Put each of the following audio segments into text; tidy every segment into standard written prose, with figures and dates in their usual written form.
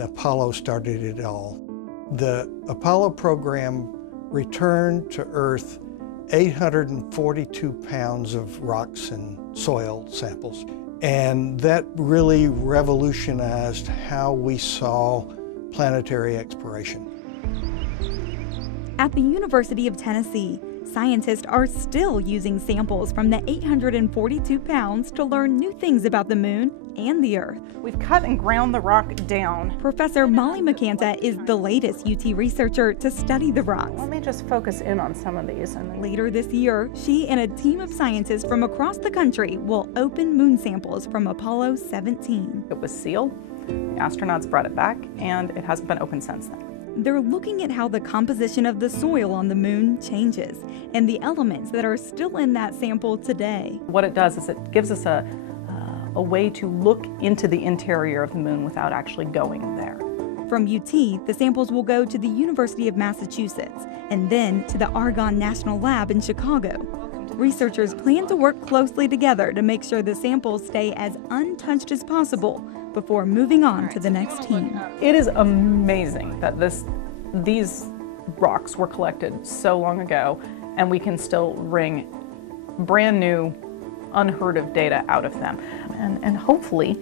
Apollo started it all. The Apollo program returned to Earth 842 pounds of rocks and soil samples. And that really revolutionized how we saw planetary exploration. At the University of Tennessee, scientists are still using samples from the 842 pounds to learn new things about the moon and the Earth. We've cut and ground the rock down. Professor Molly McCanta is the latest UT researcher to study the rocks. Let me just focus in on some of these. Later this year, she and a team of scientists from across the country will open moon samples from Apollo 17. It was sealed, the astronauts brought it back, and it hasn't been opened since then. They're looking at how the composition of the soil on the moon changes and the elements that are still in that sample today. What it does is it gives us a way to look into the interior of the moon without actually going there. From UT, the samples will go to the University of Massachusetts and then to the Argonne National Lab in Chicago. Researchers plan to work closely together to make sure the samples stay as untouched as possible before moving on to the next team. It is amazing that these rocks were collected so long ago, and we can still wring brand new, unheard of data out of them. And hopefully,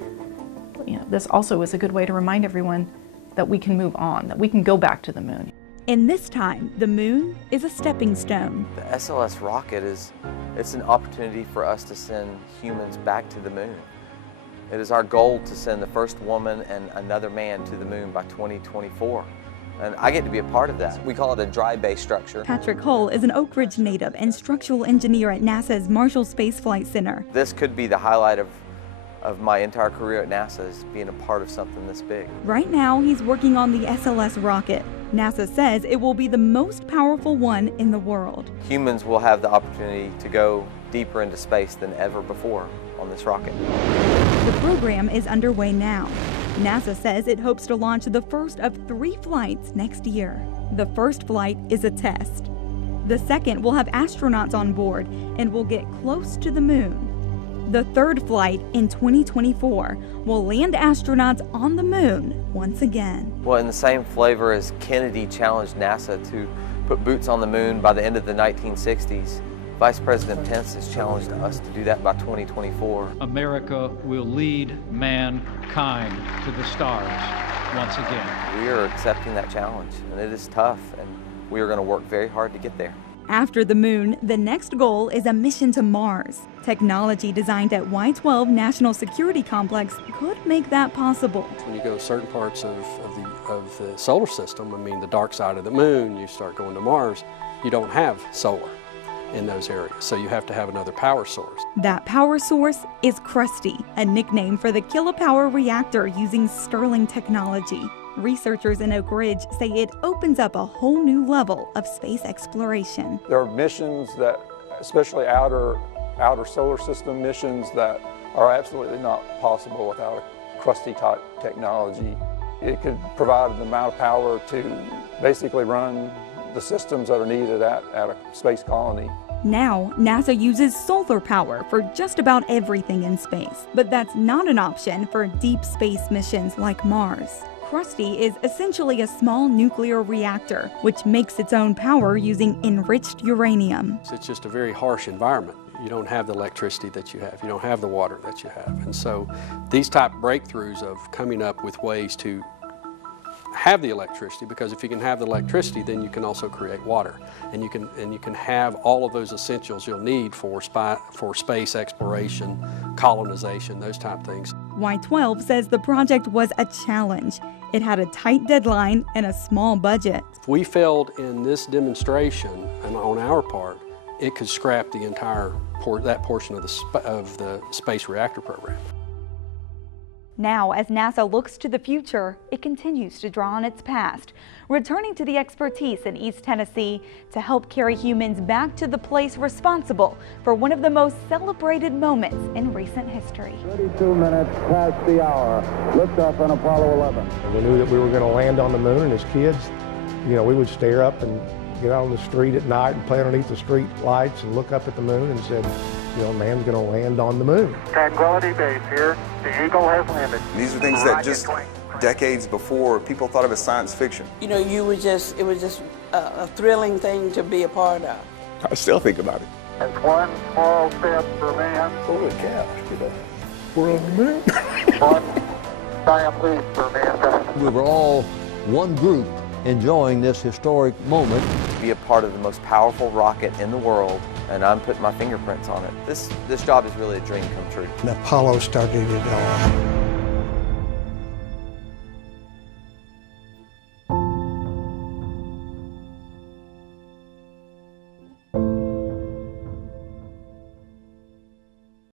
this also is a good way to remind everyone that we can move on, that we can go back to the moon. And this time, the moon is a stepping stone. The SLS rocket it's an opportunity for us to send humans back to the moon. It is our goal to send the first woman and another man to the moon by 2024. And I get to be a part of that. We call it a dry base structure. Patrick Hull is an Oak Ridge native and structural engineer at NASA's Marshall Space Flight Center. This could be the highlight of my entire career at NASA, is being a part of something this big. Right now, he's working on the SLS rocket. NASA says it will be the most powerful one in the world. Humans will have the opportunity to go deeper into space than ever before on this rocket. The program is underway now. NASA says it hopes to launch the first of 3 flights next year. The first flight is a test. The second will have astronauts on board and will get close to the moon. The third flight in 2024 will land astronauts on the moon once again. Well, in the same flavor as Kennedy challenged NASA to put boots on the moon by the end of the 1960s, Vice President Pence has challenged us to do that by 2024. America will lead mankind to the stars once again. We are accepting that challenge, and it is tough, and we are going to work very hard to get there. After the moon, the next goal is a mission to Mars. Technology designed at Y-12 National Security Complex could make that possible. When you go to certain parts of the solar system, I mean the dark side of the moon, you start going to Mars, you don't have solar in those areas, so you have to have another power source. That power source is Krusty, a nickname for the kilopower reactor using Stirling technology. Researchers in Oak Ridge say it opens up a whole new level of space exploration. There are missions that, especially outer solar system missions, that are absolutely not possible without a Krusty type technology. It could provide an amount of power to basically run the systems that are needed at a space colony. Now, NASA uses solar power for just about everything in space, but that's not an option for deep space missions like Mars. Krusty is essentially a small nuclear reactor, which makes its own power using enriched uranium. It's just a very harsh environment. You don't have the electricity that you have. You don't have the water that you have. And so these type breakthroughs of coming up with ways to have the electricity, because if you can have the electricity, then you can also create water, and you can have all of those essentials you'll need for space exploration, colonization, those type of things. Y-12 says the project was a challenge. It had a tight deadline and a small budget. If we failed in this demonstration, and on our part, it could scrap the entire that portion of the space reactor program. Now, as NASA looks to the future, it continues to draw on its past, returning to the expertise in East Tennessee to help carry humans back to the place responsible for one of the most celebrated moments in recent history. 32 minutes past the hour, liftoff on Apollo 11. We knew that we were going to land on the moon, and as kids, we would stare up and get out on the street at night and play underneath the street lights and look up at the moon and said, man's going to land on the moon. Tranquility Base here. The Eagle has landed. These are things that just decades before people thought of as science fiction. You know, it was just a thrilling thing to be a part of. I still think about it. It's one small step for man. Holy cow, we're on the moon. One giant leap for mankind. We were all one group enjoying this historic moment. Be a part of the most powerful rocket in the world, and I'm putting my fingerprints on it. This job is really a dream come true. And Apollo started it all.